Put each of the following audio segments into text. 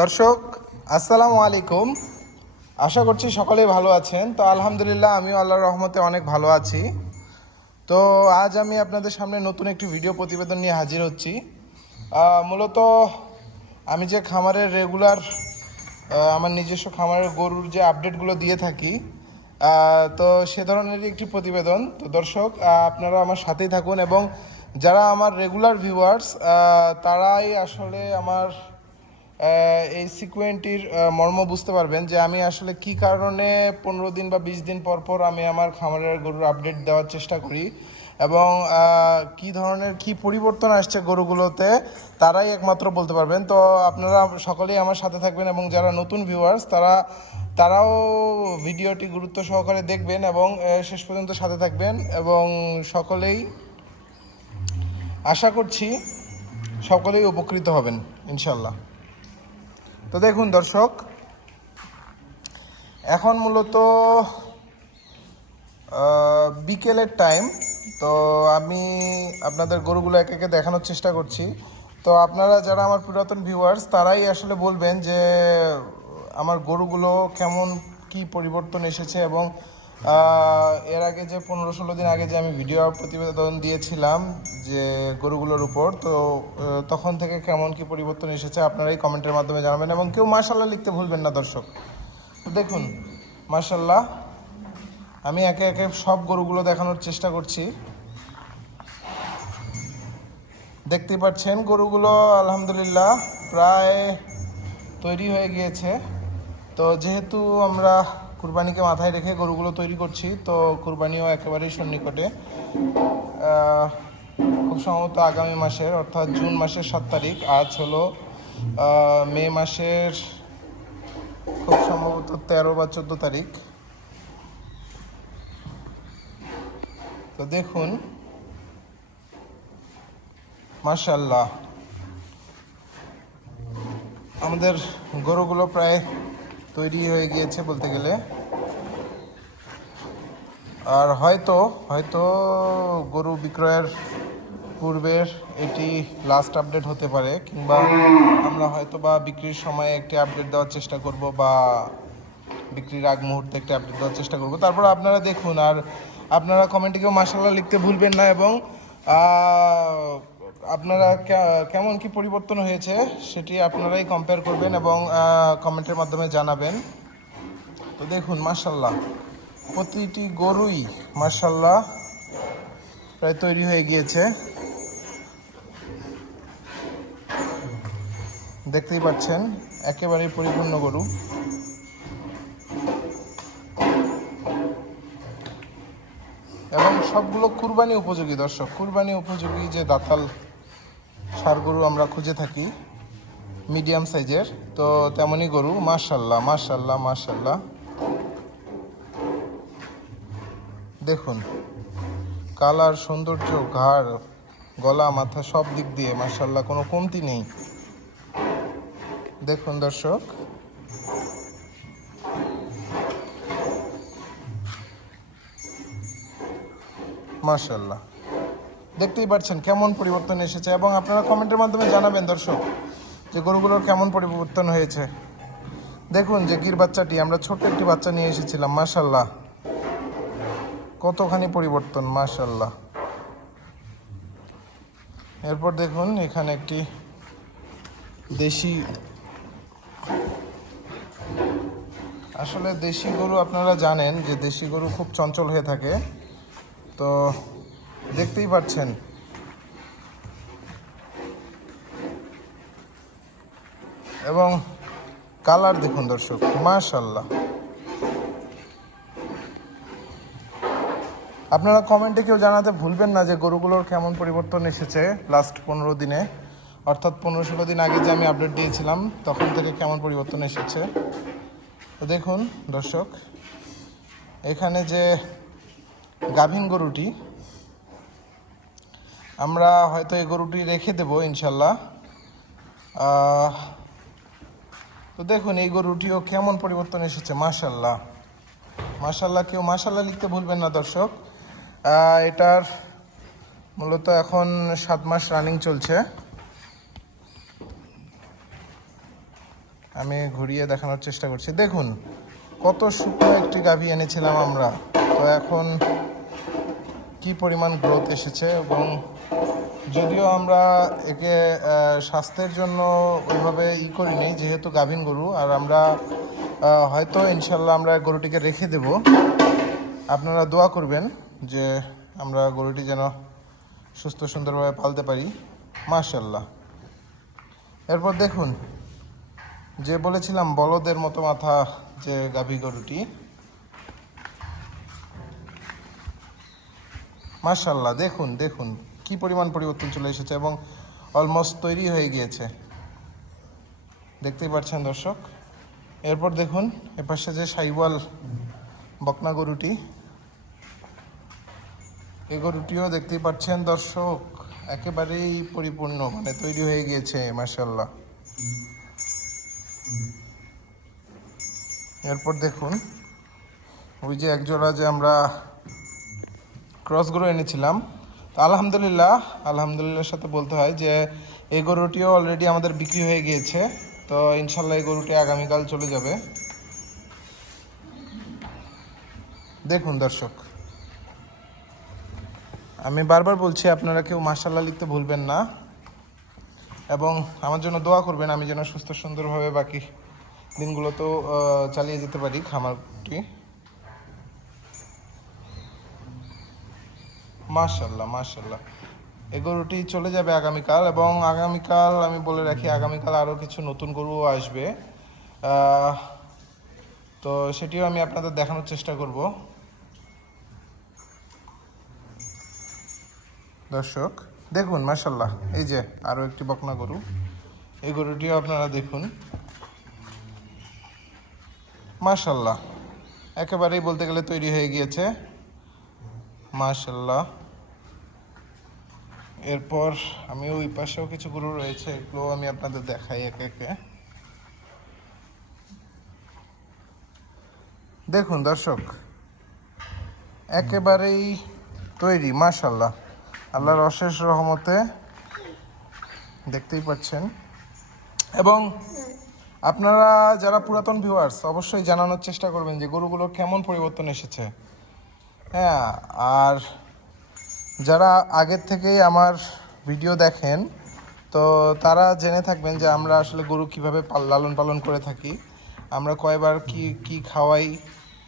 দর্শক আসসালামু আলাইকুম। আশা করছি সকলেই ভালো আছেন। তো আলহামদুলিল্লাহ আমিও আল্লাহর রহমতে অনেক ভালো আছি। তো আজ আমি আপনাদের সামনে নতুন একটি ভিডিও প্রতিবেদন নিয়ে হাজির হচ্ছি। মূলত আমি যে খামারের রেগুলার আমার নিজস্ব খামারের গরুর যে আপডেটগুলো দিয়ে থাকি, তো সে ধরনেরই একটি প্রতিবেদন। তো দর্শক আপনারা আমার সাথেই থাকুন এবং যারা আমার রেগুলার ভিউয়ার্স তারাই আসলে আমার এই সিকুয়েন্টটির মর্ম বুঝতে পারবেন যে আমি আসলে কি কারণে 15 দিন বা 20 দিন পর পর আমি আমার খামারের গরুর আপডেট দেওয়ার চেষ্টা করি এবং কি ধরনের কি পরিবর্তন আসছে গরুগুলোতে তারাই একমাত্র বলতে পারবেন। তো আপনারা সকলেই আমার সাথে থাকবেন এবং যারা নতুন ভিউয়ার্স তারাও ভিডিওটি গুরুত্ব সহকারে দেখবেন এবং শেষ পর্যন্ত সাথে থাকবেন এবং সকলেই আশা করছি সকলেই উপকৃত হবেন ইনশাল্লাহ। তো দেখুন দর্শক, এখন মূলত বিকেলের টাইম। তো আমি আপনাদের গরুগুলো একে একে দেখানোর চেষ্টা করছি। তো আপনারা যারা আমার পুরাতন ভিউয়ার্স তারাই আসলে বলবেন যে আমার গরুগুলো কেমন কি পরিবর্তন এসেছে এবং এর আগে যে 15-16 দিন আগে যে আমি ভিডিও প্রতিবেদন দিয়েছিলাম যে গরুগুলোর উপর, তো তখন থেকে কেমন কি পরিবর্তন এসেছে আপনারাই কমেন্টের মাধ্যমে জানাবেন এবং কেউ মাশাআল্লাহ লিখতে ভুলবেন না দর্শক। তো দেখুন মাশাআল্লাহ, আমি একে একে সব গরুগুলো দেখানোর চেষ্টা করছি। দেখতেই পাচ্ছেন গরুগুলো আলহামদুলিল্লাহ প্রায় তৈরি হয়ে গিয়েছে। তো যেহেতু আমরা কুরবানিকে মাথায় রেখে গরুগুলো তৈরি করছি, তো কুরবানিও একেবারেই সন্নিকটে। খুব সম্ভবত আগামী মাসের অর্থাৎ জুন মাসের 7 তারিখ, আজ হলো মে মাসের খুব সম্ভবত 13 বা 14 তারিখ। তো দেখুন মাশাআল্লাহ আমাদের গরুগুলো প্রায় তৈরি হয়ে গিয়েছে বলতে গেলে। আর হয়তো হয়তো গরু বিক্রয়ের পূর্বের এটি লাস্ট আপডেট হতে পারে, কিংবা আমরা হয়তো বা বিক্রির সময় একটি আপডেট দেওয়ার চেষ্টা করব বা বিক্রির আগ মুহূর্তে একটি আপডেট দেওয়ার চেষ্টা করব। তারপর আপনারা দেখুন আর আপনারা কমেন্টে কেউ মাশাআল্লাহ লিখতে ভুলবেন না এবং আপনারা কেমন কি পরিবর্তন হয়েছে সেটি আপনারাই কম্পেয়ার করবেন এবং কমেন্টের মাধ্যমে জানাবেন। তো দেখুন মাশাআল্লাহ প্রতিটি গরুই মাশাআল্লাহ প্রায় তৈরি হয়ে গিয়েছে, দেখতেই পাচ্ছেন একেবারেই পরিপূর্ণ গরু। এবং সবগুলো কুরবানি উপযোগী দর্শক, কুরবানি উপযোগী যে দাতাল ষাঁড় গরু আমরা খুঁজে থাকি মিডিয়াম সাইজের, তো তেমনই গরু মাশাআল্লাহ মাশাআল্লাহ মাশাআল্লাহ। দেখুন কালার, সৌন্দর্য, ঘাড়, গলা, মাথা সব দিক দিয়ে মাশাআল্লাহ কোনো কমতি নেই। দেখুন দর্শক মাশাআল্লাহ, দেখতেই পাচ্ছেন কেমন পরিবর্তন এসেছে এবং আপনারা কমেন্টের মাধ্যমে জানাবেন দর্শক যে গরুগুলোর কেমন পরিবর্তন হয়েছে। দেখুন যে গির বাচ্চাটি, আমরা ছোট্ট একটি বাচ্চা নিয়ে এসেছিলাম, মাশাআল্লাহ কতখানি পরিবর্তন মাশাআল্লাহ। এরপর দেখুন এখানে একটি দেশি, আসলে দেশি গরু আপনারা জানেন যে দেশি গরু খুব চঞ্চল হয়ে থাকে। তো দেখতেই পাচ্ছেন এবং কালার দেখুন দর্শক মাশাআল্লাহ। আপনারা কমেন্টে কেউ জানাতে ভুলবেন না যে গরুগুলোর কেমন পরিবর্তন এসেছে লাস্ট 15 দিনে, অর্থাৎ 15-16 দিন আগে যে আমি আপডেট দিয়েছিলাম তখন থেকে কেমন পরিবর্তন এসেছে। তো দেখুন দর্শক এখানে যে গাভীন গরুটি, আমরা হয়তো এই গরুটি রেখে দেব ইনশাল্লাহ। তো দেখুন এই গরুটিও কেমন পরিবর্তন এসেছে মাশাআল্লাহ মাশাআল্লাহ। কেউ মাশাআল্লাহ লিখতে ভুলবেন না দর্শক। এটার মূলত এখন 7 মাস রানিং চলছে। আমি ঘুরিয়ে দেখানোর চেষ্টা করছি। দেখুন কত শুকনো একটি গাভী এনেছিলাম আমরা, তো এখন কি পরিমাণ গ্রোথ এসেছে। এবং যদিও আমরা একে স্বাস্থ্যের জন্য ওইভাবে করিনি, যেহেতু গাভীন গরু, আর আমরা হয়তো ইনশাল্লাহ আমরা গরুটিকে রেখে দেব। আপনারা দোয়া করবেন যে আমরা গরুটি যেন সুস্থ সুন্দরভাবে পালতে পারি। মাশাল্লাহ। এরপর দেখুন, যে বলেছিলাম বলদের মতো মাথা যে গাভী গরুটি, মাশাল্লাহ দেখুন দেখুন কি পরিমাণ পরিবর্তন চলে এসেছে এবং অলমোস্ট তৈরি হয়ে গিয়েছে, দেখতেই পাচ্ছেন দর্শক। এরপর দেখুন এপাশে যে সাইওয়াল বকনা গরুটি, এই গরুটিও দেখতেই পাচ্ছেন দর্শক, একেবারেই পরিপূর্ণ, মানে তৈরি হয়ে গিয়েছে মাশাল্লাহ। এরপর দেখুন ওই যে একজোড়া যে আমরা ক্রস গরু এনেছিলাম, তো আলহামদুলিল্লাহর সাথে বলতে হয় যে এই গরুটিও অলরেডি আমাদের বিক্রি হয়ে গিয়েছে। তো ইনশাল্লাহ এই গরুটি আগামীকাল চলে যাবে। দেখুন দর্শক, আমি বারবার বলছি আপনারা কেউ মাশাল্লাহ লিখতে ভুলবেন না এবং আমার জন্য দোয়া করবেন, আমি যেন সুস্থ সুন্দরভাবে বাকি দিনগুলোতেও চালিয়ে যেতে পারি খামারটি। মাশাল্লাহ এই গরুটি চলে যাবে আগামীকাল, এবং আগামীকাল আমি বলে রাখি আগামীকাল আরও কিছু নতুন গরুও আসবে, তো সেটিও আমি আপনাদের দেখানোর চেষ্টা করব। দর্শক দেখুন মাশাল্লাহ, এই যে আরও একটি বকনা গরু, এই গরুটিও আপনারা দেখুন মাশাল্লাহ, একেবারেই বলতে গেলে তৈরি হয়ে গিয়েছে মাশাল্লাহ। এরপর আমি ওই পাশেও কিছু গরু রয়েছে, এগুলো আমি আপনাদের দেখাই একে একে। দেখুন দর্শক, একেবারেই তৈরি মাশাল্লাহ, আল্লাহর অশেষ রহমতে, দেখতেই পাচ্ছেন। এবং আপনারা যারা পুরাতন ভিউয়ার্স অবশ্যই জানানোর চেষ্টা করবেন যে গরুগুলোর কেমন পরিবর্তন এসেছে। হ্যাঁ, আর যারা আগের থেকেই আমার ভিডিও দেখেন তো তারা জেনে থাকবেন যে আমরা আসলে গরু কীভাবে লালন পালন করে থাকি, আমরা কয়বার কি কি খাওয়াই,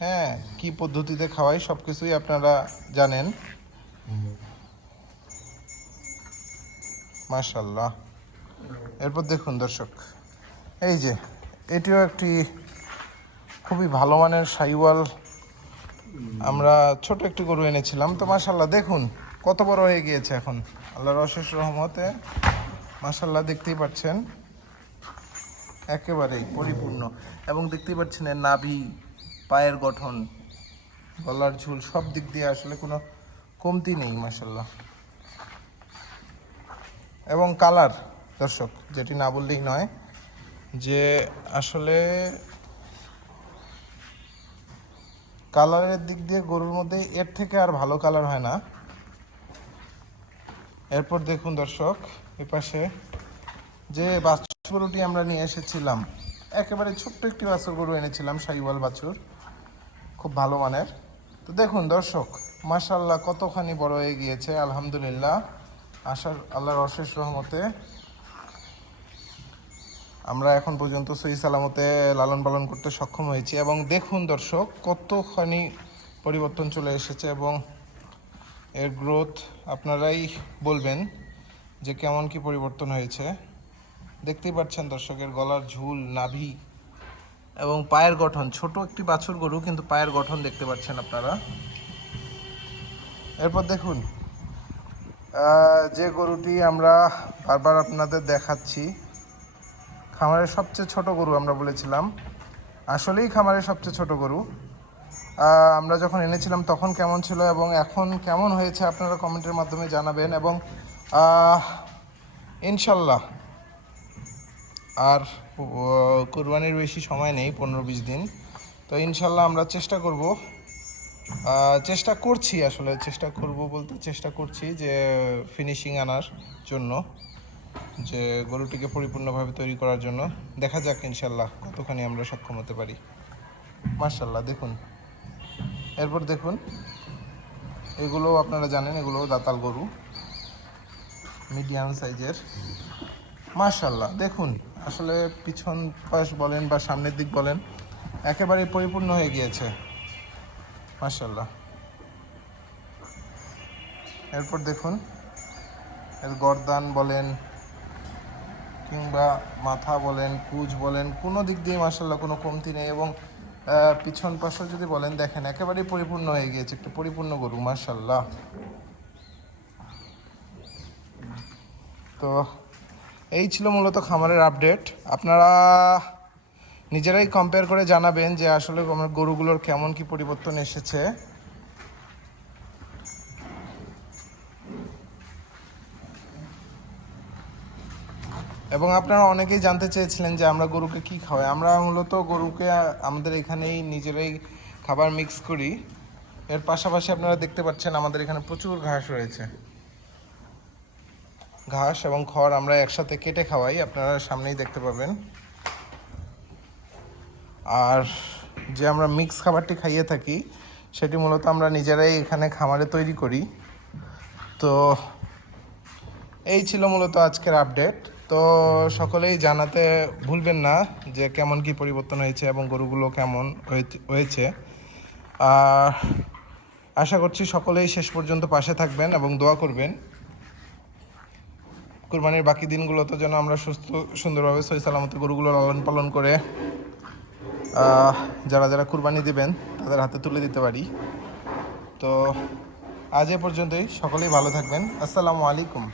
হ্যাঁ কি পদ্ধতিতে খাওয়াই, সব কিছুই আপনারা জানেন। মাশাল্লাহ। এরপর দেখুন দর্শক, এই যে এটিও একটি খুবই ভালো মানের সাইওয়াল আমরা ছোট একটি গরু এনেছিলাম, তো মাশাল্লাহ দেখুন কত বড় হয়ে গিয়েছে এখন আল্লাহর অশেষ রহমতে। মাশাল্লাহ দেখতেই পাচ্ছেন একেবারেই পরিপূর্ণ, এবং দেখতেই পাচ্ছেন এর নাভি, পায়ের গঠন, গলার ঝুল, সব দিক দিয়ে আসলে কোনো কমতি নেই মাশাল্লাহ। এবং কালার দর্শক, যেটি না বললেই নয়, যে আসলে কালারের দিক দিয়ে গরুর মধ্যে এর থেকে আর ভালো কালার হয় না। এরপর দেখুন দর্শক, এই পাশে যে বাছুর গরুটি আমরা নিয়ে এসেছিলাম, একেবারে ছোট্ট একটি বাছুর গরু এনেছিলাম, সাইওয়াল বাছুর, খুব ভালো মানের। তো দেখুন দর্শক মাশাল্লাহ কতখানি বড় হয়ে গিয়েছে আলহামদুলিল্লাহ, আল্লাহর অশেষ রহমতে আমরা এখন পর্যন্ত সহি সালামতে লালন পালন করতে সক্ষম হয়েছি। এবং দেখুন দর্শক কতখানি পরিবর্তন চলে এসেছে, এবং এর গ্রোথ আপনারাই বলবেন যে কেমন কি পরিবর্তন হয়েছে। দেখতেই পাচ্ছেন দর্শকের গলার ঝুল, নাভি এবং পায়ের গঠন, ছোট একটি বাছুর গরু কিন্তু পায়ের গঠন দেখতে পাচ্ছেন আপনারা। এরপর দেখুন যে গরুটি আমরা বারবার আপনাদের দেখাচ্ছি, খামারের সবচেয়ে ছোট গরু আমরা বলেছিলাম, আসলেই খামারের সবচেয়ে ছোট গরু। আমরা যখন এনেছিলাম তখন কেমন ছিল এবং এখন কেমন হয়েছে আপনারা কমেন্টের মাধ্যমে জানাবেন। এবং ইনশাল্লাহ আর কুরবানির বেশি সময় নেই, 15-20 দিন, তো ইনশাল্লাহ আমরা চেষ্টা করব, চেষ্টা করব বলতে চেষ্টা করছি যে ফিনিশিং আনার জন্য, যে গরুটিকে পরিপূর্ণভাবে তৈরি করার জন্য। দেখা যাক ইনশাল্লাহ কতখানি আমরা সক্ষম হতে পারি। মাশাল্লাহ দেখুন, এরপর দেখুন এগুলো আপনারা জানেন, এগুলো দাতাল গরু, মিডিয়াম সাইজের। মাশাল্লাহ দেখুন, আসলে পিছন পাশ বলেন বা সামনের দিক বলেন, একেবারে পরিপূর্ণ হয়ে গিয়েছে। মাশাল্লাহ। এরপর দেখুন এর গর্দান বলেন কিংবা মাথা বলেন, কুচ বলেন, কোনো দিক দিয়ে মাশাল্লাহ কোনো কমতি নেই। এবং পিছন পাশও যদি বলেন, দেখেন একেবারেই পরিপূর্ণ হয়ে গিয়েছে, একটা পরিপূর্ণ গরু মাশাল্লাহ। তো এই ছিল মূলত খামারের আপডেট। আপনারা নিজেরাই কম্পেয়ার করে জানাবেন যে আসলে আমার গরুগুলোর কেমন কি পরিবর্তন এসেছে। এবং আপনারা অনেকেই জানতে চেয়েছিলেন যে আমরা গরুকে কি খাওয়াই। আমরা মূলত গরুকে আমাদের এখানেই নিজেরাই খাবার মিক্স করি। এর পাশাপাশি আপনারা দেখতে পাচ্ছেন আমাদের এখানে প্রচুর ঘাস রয়েছে। ঘাস এবং খড় আমরা একসাথে কেটে খাওয়াই, আপনারা সামনেই দেখতে পাবেন। আর যে আমরা মিক্স খাবারটি খাইয়ে থাকি সেটি মূলত আমরা নিজেরাই এখানে খামারে তৈরি করি। তো এই ছিল মূলত আজকের আপডেট। তো সকলেই জানাতে ভুলবেন না যে কেমন কি পরিবর্তন হয়েছে এবং গরুগুলো কেমন হয়েছে। আশা করছি সকলেই শেষ পর্যন্ত পাশে থাকবেন এবং দোয়া করবেন কুরবানির বাকি দিনগুলোতে যেন আমরা সুস্থ সুন্দরভাবে সহি সালামতে গরুগুলো লালন পালন করে যারা যারা কুরবানি দেবেন তাদের হাতে তুলে দিতে পারি। তো আজ এ পর্যন্তই, সকলেই ভালো থাকবেন। আসসালামু আলাইকুম।